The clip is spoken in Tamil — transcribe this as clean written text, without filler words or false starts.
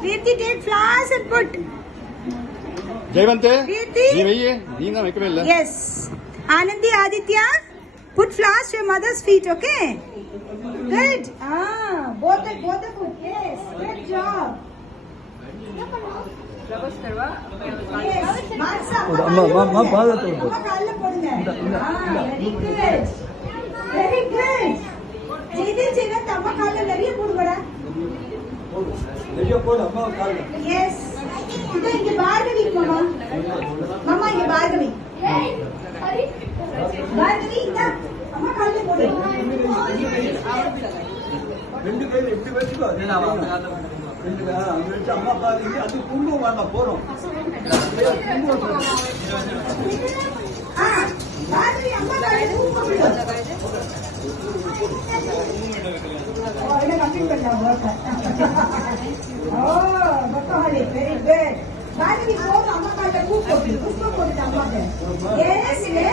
Preeti, take flowers and put. Jayavante, Preeti. Yes. Anandi, Aditya, put flowers to your mother's feet, okay? Good. Both the put. Yes, good job. Yes, Mansa, Amma பாதத்தை amma கால்ல போடுங்க. Very good. Very good. செய்தா அம்மா கால்ல நிறைய போடுங்கடா. நிறைய போடு அம்மா கால்ல. Yes. இங்க பார்கவி மாமா. மாமா இங்க பார்கவி. பார்கவி இங்க அம்மா கால்ல போடு. ரெண்டு கையில எப்படி வச்சுக்கோ. ரெண்டு அங்க வச்சு அம்மா கால்ல அது குங்குமம் வாங்க போறோம். பார்கவி அம்மா கால்ல குங்குமம் போடு. என்ன கம்ப்ளீட் பண்ணலாம் very good. Bhargavi, go to Amma Kalla, who put it? Who put it, Amma? Yes, yes.